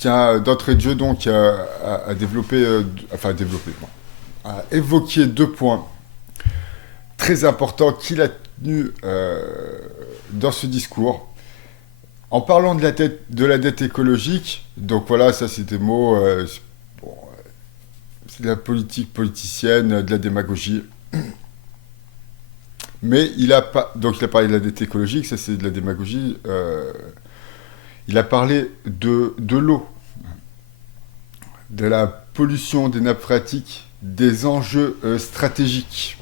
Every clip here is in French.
tiens d'entrée de jeu donc à développer, bon, à évoquer deux points très importants qu'il a tenus dans ce discours. En parlant de la dette écologique, donc voilà, ça c'est des mots, bon, c'est de la politique politicienne, de la démagogie. Mais il a pas, donc il a parlé de la dette écologique, ça c'est de la démagogie. Il a parlé de l'eau, de la pollution des nappes phréatiques, des enjeux stratégiques.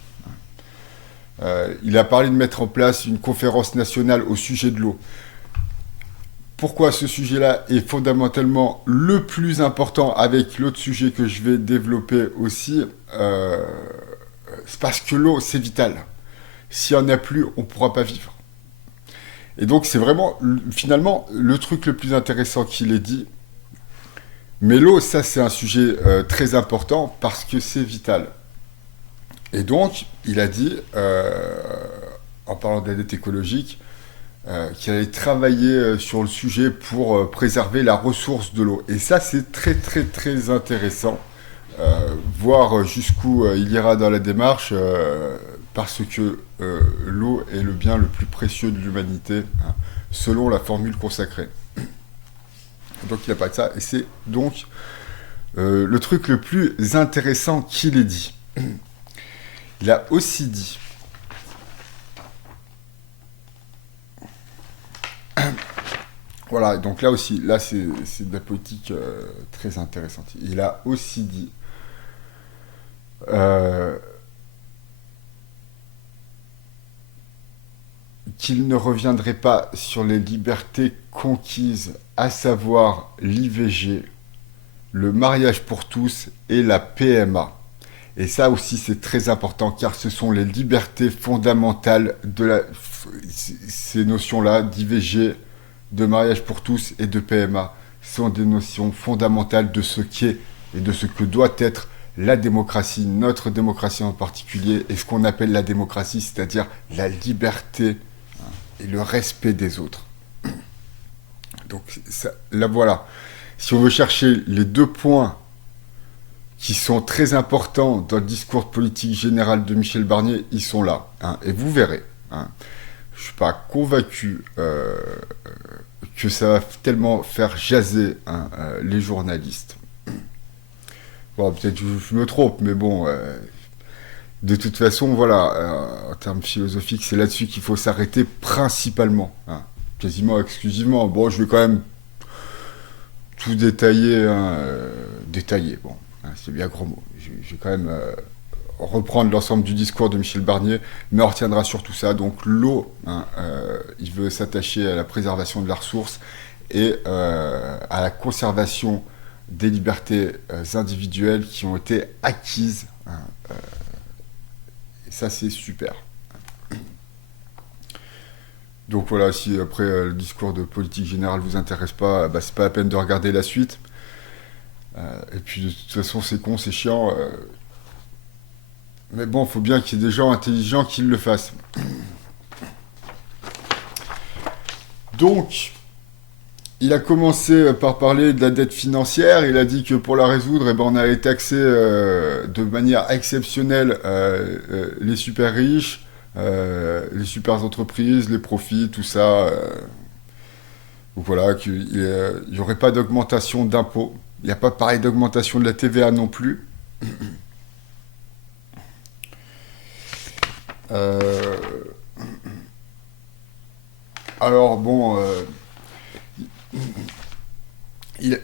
Il a parlé de mettre en place une conférence nationale au sujet de l'eau. Pourquoi ce sujet-là est fondamentalement le plus important avec l'autre sujet que je vais développer aussi, c'est parce que l'eau, c'est vital. S'il n'y en a plus, on ne pourra pas vivre. Et donc, c'est vraiment, finalement, le truc le plus intéressant qu'il ait dit. Mais l'eau, ça, c'est un sujet très important parce que c'est vital. Et donc, il a dit, en parlant de la dette écologique, qu'il allait travailler sur le sujet pour préserver la ressource de l'eau. Et ça, c'est très, très, très intéressant. Voir jusqu'où il ira dans la démarche, parce que l'eau est le bien le plus précieux de l'humanité, hein, selon la formule consacrée. Donc il a parlé de ça, et c'est donc le truc le plus intéressant qu'il ait dit. Il a aussi dit, voilà, donc là aussi, là c'est de la politique très intéressante. Il a aussi dit, qu'il ne reviendrait pas sur les libertés conquises, à savoir l'IVG, le mariage pour tous et la PMA. Et ça aussi c'est très important car ce sont les libertés fondamentales de ces notions-là d'IVG, de mariage pour tous et de PMA sont des notions fondamentales de ce qu'est et de ce que doit être la démocratie, notre démocratie en particulier, et ce qu'on appelle la démocratie, c'est-à-dire la liberté et le respect des autres. Donc ça, là voilà. Si on veut chercher les deux points qui sont très importants dans le discours politique général de Michel Barnier, ils sont là. Hein, et vous verrez. Hein. Je ne suis pas convaincu que ça va tellement faire jaser les journalistes. Bon, peut-être que je me trompe, mais bon... de toute façon, voilà, en termes philosophiques, c'est là-dessus qu'il faut s'arrêter principalement, hein, quasiment exclusivement. Bon, je vais quand même tout détailler, détailler, bon, hein, c'est bien gros mot. Je vais quand même reprendre l'ensemble du discours de Michel Barnier, mais on retiendra surtout ça. Donc l'eau, hein, il veut s'attacher à la préservation de la ressource et à la conservation des libertés individuelles qui ont été acquises, hein, et ça, c'est super. Donc voilà, si après le discours de politique générale vous intéresse pas, bah, c'est pas la peine de regarder la suite. Et puis de toute façon, c'est con, c'est chiant. Mais bon, il faut bien qu'il y ait des gens intelligents qui le fassent. Donc, il a commencé par parler de la dette financière. Il a dit que pour la résoudre, eh ben, on allait taxer de manière exceptionnelle les super riches, les super entreprises, les profits, tout ça. Donc voilà, qu'il n'y aurait pas d'augmentation d'impôts. Il n'y a pas pareil d'augmentation de la TVA non plus. Alors bon...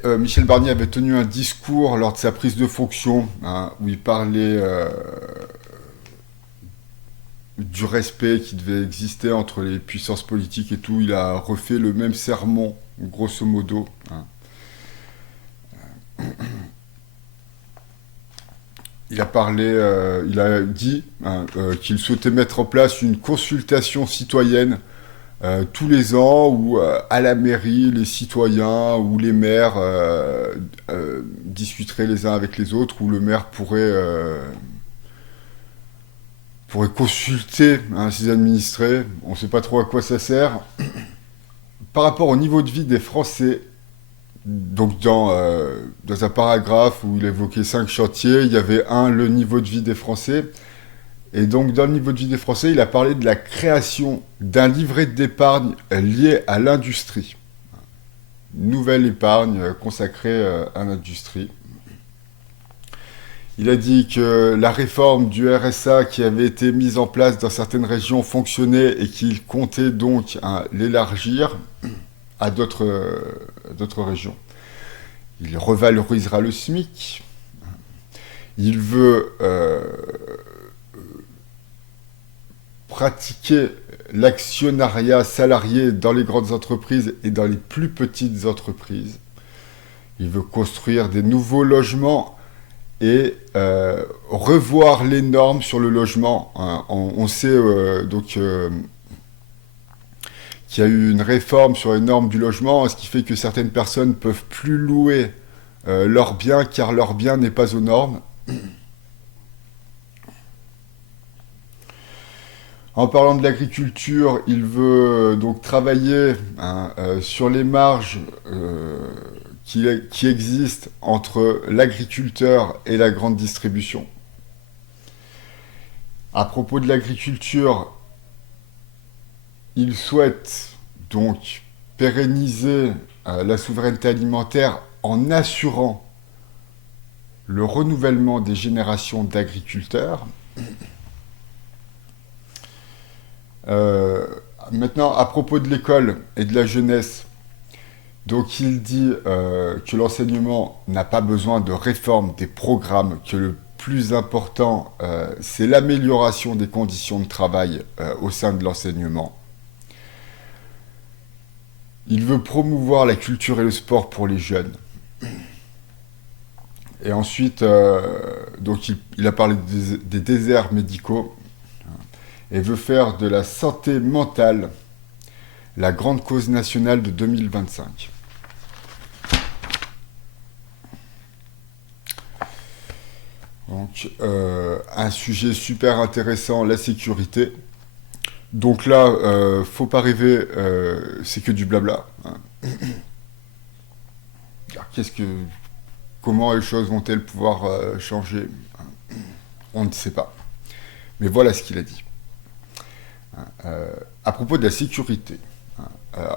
Michel Barnier avait tenu un discours lors de sa prise de fonction, hein, où il parlait du respect qui devait exister entre les puissances politiques et tout. Il a refait le même sermon, grosso modo. Hein. Il a dit hein, qu'il souhaitait mettre en place une consultation citoyenne tous les ans où à la mairie, les citoyens ou les maires discuteraient les uns avec les autres, où le maire pourrait consulter ses administrés. On ne sait pas trop à quoi ça sert. Par rapport au niveau de vie des Français, Donc dans un paragraphe où il évoquait 5 chantiers, il y avait le niveau de vie des Français. Et donc dans le niveau de vie des Français, il a parlé de la création d'un livret d'épargne lié à l'industrie. Nouvelle épargne consacrée à l'industrie. Il a dit que la réforme du RSA qui avait été mise en place dans certaines régions fonctionnait et qu'il comptait donc l'élargir à d'autres régions. Il revalorisera le SMIC. Il veut pratiquer l'actionnariat salarié dans les grandes entreprises et dans les plus petites entreprises. Il veut construire des nouveaux logements et revoir les normes sur le logement. On sait qu'il y a eu une réforme sur les normes du logement, ce qui fait que certaines personnes ne peuvent plus louer leur bien car leur bien n'est pas aux normes. En parlant de l'agriculture, il veut donc travailler sur les marges qui existent entre l'agriculteur et la grande distribution. À propos de l'agriculture, il souhaite donc pérenniser la souveraineté alimentaire en assurant le renouvellement des générations d'agriculteurs. Maintenant, à propos de l'école et de la jeunesse, donc il dit que l'enseignement n'a pas besoin de réforme des programmes, que le plus important, c'est l'amélioration des conditions de travail au sein de l'enseignement. Il veut promouvoir la culture et le sport pour les jeunes. Et ensuite, donc il a parlé des déserts médicaux et veut faire de la santé mentale la grande cause nationale de 2025. Donc, un sujet super intéressant, la sécurité. Donc là, faut pas rêver, c'est que du blabla. Alors, comment les choses vont-elles pouvoir changer? On ne sait pas. Mais voilà ce qu'il a dit. À propos de la sécurité,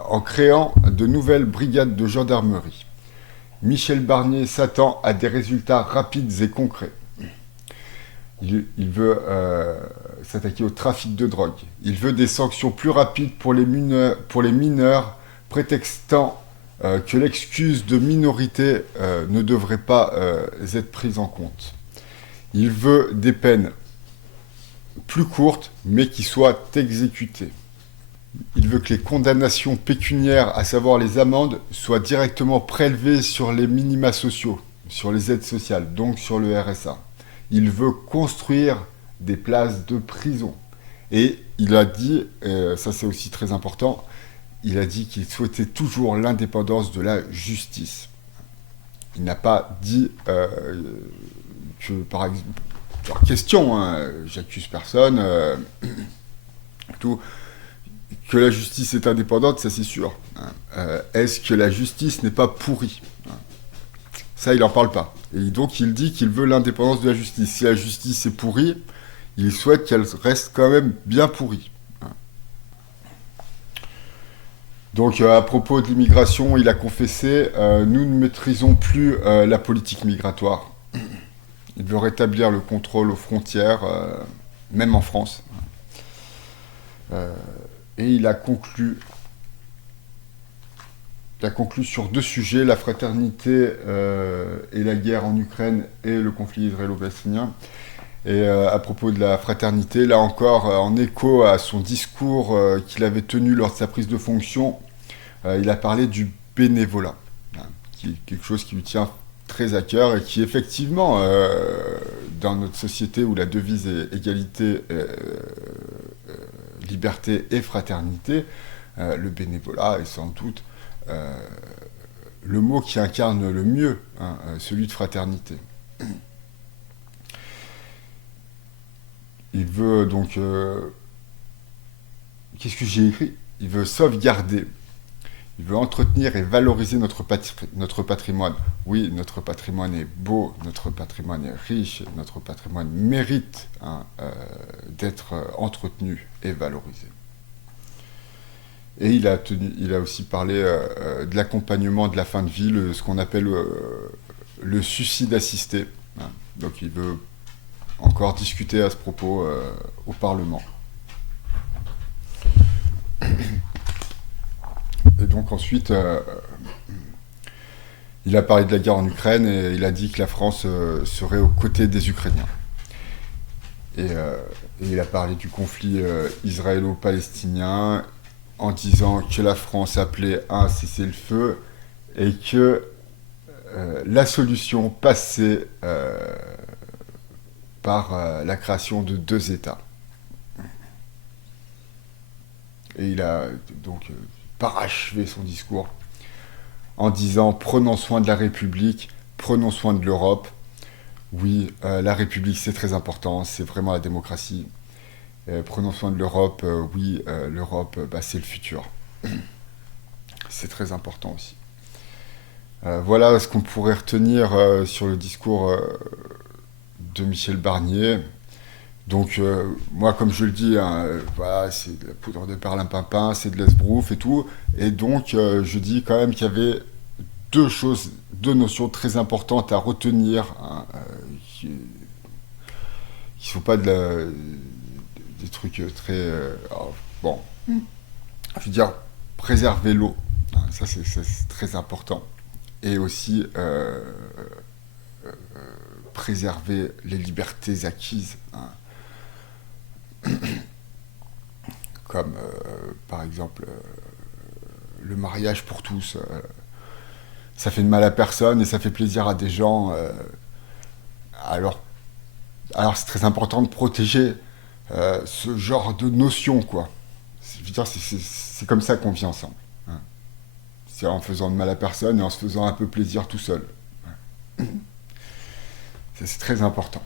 en créant de nouvelles brigades de gendarmerie, Michel Barnier s'attend à des résultats rapides et concrets. Il veut s'attaquer au trafic de drogue. Il veut des sanctions plus rapides pour les mineurs prétextant que l'excuse de minorité ne devrait pas être prise en compte. Il veut des peines plus courtes, mais qui soient exécutées. Il veut que les condamnations pécuniaires, à savoir les amendes, soient directement prélevées sur les minima sociaux, sur les aides sociales, donc sur le RSA. Il veut construire des places de prison. Et il a dit, ça c'est aussi très important, il a dit qu'il souhaitait toujours l'indépendance de la justice. Il n'a pas dit que, par exemple, question, j'accuse personne, tout, que la justice est indépendante, ça c'est sûr. Est-ce que la justice n'est pas pourrie? Ça, il n'en parle pas. Et donc, il dit qu'il veut l'indépendance de la justice. Si la justice est pourrie, il souhaite qu'elle reste quand même bien pourrie. Donc, à propos de l'immigration, il a confessé nous ne maîtrisons plus la politique migratoire. Il veut rétablir le contrôle aux frontières, même en France. Et il a conclu sur 2 sujets, la fraternité et la guerre en Ukraine et le conflit israélo-palestinien. Et à propos de la fraternité, là encore, en écho à son discours qu'il avait tenu lors de sa prise de fonction, il a parlé du bénévolat, qui est quelque chose qui lui tient très à cœur et qui effectivement, dans notre société où la devise est égalité, liberté et fraternité, le bénévolat est sans doute le mot qui incarne le mieux celui de fraternité. Il veut donc... qu'est-ce que j'ai écrit? Il veut sauvegarder Il veut entretenir et valoriser notre patrimoine. Oui, notre patrimoine est beau, notre patrimoine est riche, notre patrimoine mérite d'être entretenu et valorisé. Et il a aussi parlé de l'accompagnement de la fin de vie, ce qu'on appelle le suicide assisté. Hein. Donc il veut encore discuter à ce propos au Parlement. Et donc ensuite, il a parlé de la guerre en Ukraine et il a dit que la France serait aux côtés des Ukrainiens. Et il a parlé du conflit israélo-palestinien en disant que la France appelait à un cessez-le-feu et que la solution passait par la création de 2 États. Et il a donc parachevé son discours en disant « Prenons soin de la République, prenons soin de l'Europe. Oui, la République, c'est très important, c'est vraiment la démocratie. Prenons soin de l'Europe, oui, l'Europe, c'est le futur. C'est très important aussi. » Voilà ce qu'on pourrait retenir sur le discours de Michel Barnier. Donc, moi, comme je le dis, voilà, c'est de la poudre de perlimpinpin, c'est de l'esbrouf et tout. Et donc, je dis quand même qu'il y avait 2 notions très importantes à retenir, qui ne sont pas des trucs très... bon, je veux dire, préserver l'eau, ça c'est très important. Et aussi préserver les libertés acquises, comme par exemple le mariage pour tous. Ça fait de mal à personne et ça fait plaisir à des gens. Alors c'est très important de protéger ce genre de notion, quoi. Je veux dire, c'est comme ça qu'on vit ensemble. Hein. C'est en faisant de mal à personne et en se faisant un peu plaisir tout seul. Ouais. C'est très important.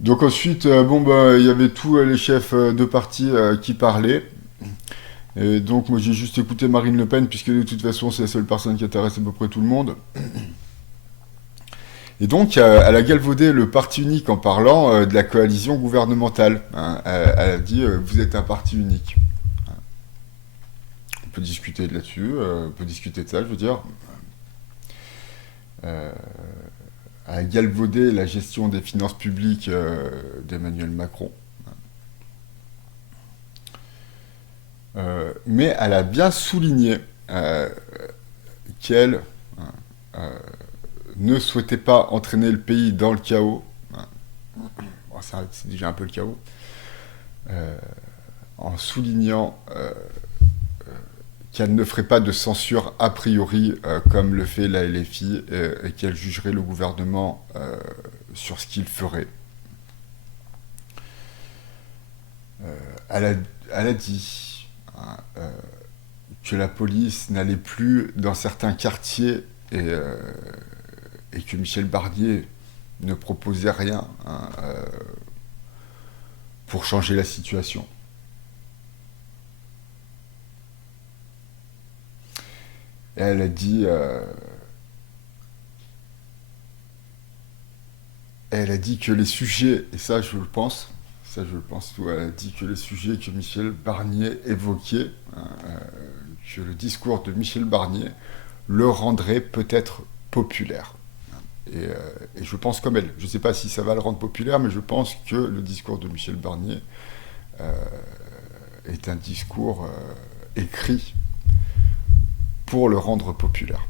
Donc ensuite, il y avait tous les chefs de parti qui parlaient. Et donc moi j'ai juste écouté Marine Le Pen, puisque de toute façon c'est la seule personne qui intéresse à peu près tout le monde. Et donc elle a galvaudé le parti unique en parlant de la coalition gouvernementale. Hein. Elle a dit vous êtes un parti unique. On peut discuter de là-dessus, on peut discuter de ça, je veux dire. A galvaudé la gestion des finances publiques d'Emmanuel Macron. Mais elle a bien souligné qu'elle ne souhaitait pas entraîner le pays dans le chaos. Bon, c'est déjà un peu le chaos. En soulignant qu'elle ne ferait pas de censure a priori comme le fait la LFI et qu'elle jugerait le gouvernement sur ce qu'il ferait. Elle a dit que la police n'allait plus dans certains quartiers et que Michel Barnier ne proposait rien pour changer la situation. Et elle a dit que les sujets, et ça je le pense, elle a dit que les sujets que Michel Barnier évoquait, que le discours de Michel Barnier le rendrait peut-être populaire. Et je pense comme elle. Je ne sais pas si ça va le rendre populaire, mais je pense que le discours de Michel Barnier est un discours écrit pour le rendre populaire.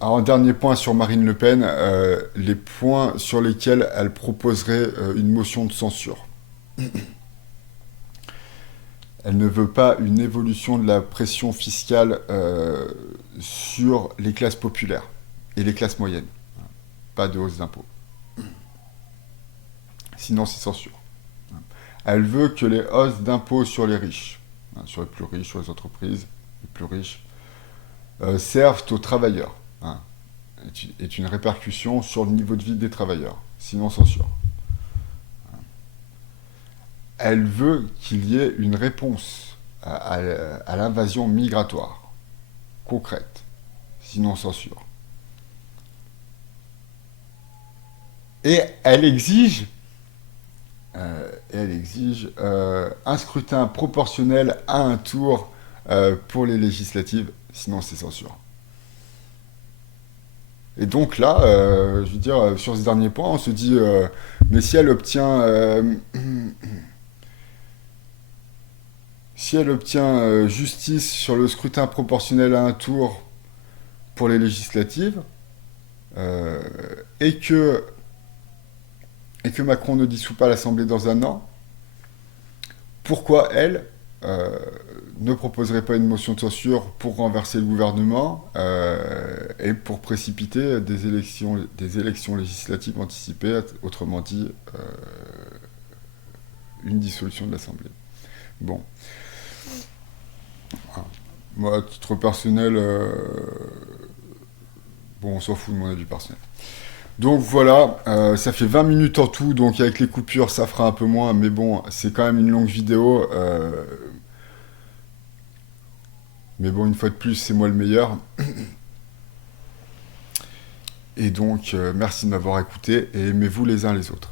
Un dernier point sur Marine Le Pen, les points sur lesquels elle proposerait une motion de censure. Elle ne veut pas une évolution de la pression fiscale sur les classes populaires et les classes moyennes. Pas de hausse d'impôts. Sinon, c'est censure. Elle veut que les hausses d'impôts sur les riches, sur les plus riches, sur les entreprises, les plus riches, servent aux travailleurs, est une répercussion sur le niveau de vie des travailleurs. sinon censure. Elle veut qu'il y ait une réponse à l'invasion migratoire, concrète, sinon censure. Et elle exige un scrutin proportionnel à un tour pour les législatives, sinon c'est censure. Et donc là, je veux dire, sur ce dernier point, on se dit, mais si elle obtient justice sur le scrutin proportionnel à un tour pour les législatives, euh, et que Macron ne dissout pas l'Assemblée dans un an, pourquoi elle ne proposerait pas une motion de censure pour renverser le gouvernement et pour précipiter des élections législatives anticipées, autrement dit une dissolution de l'Assemblée. Bon. Moi, à titre personnel, bon, on s'en fout de mon avis personnel. Donc voilà, ça fait 20 minutes en tout, donc avec les coupures ça fera un peu moins, mais bon, c'est quand même une longue vidéo. Mais bon, une fois de plus, c'est moi le meilleur. Et donc, merci de m'avoir écouté et aimez-vous les uns les autres.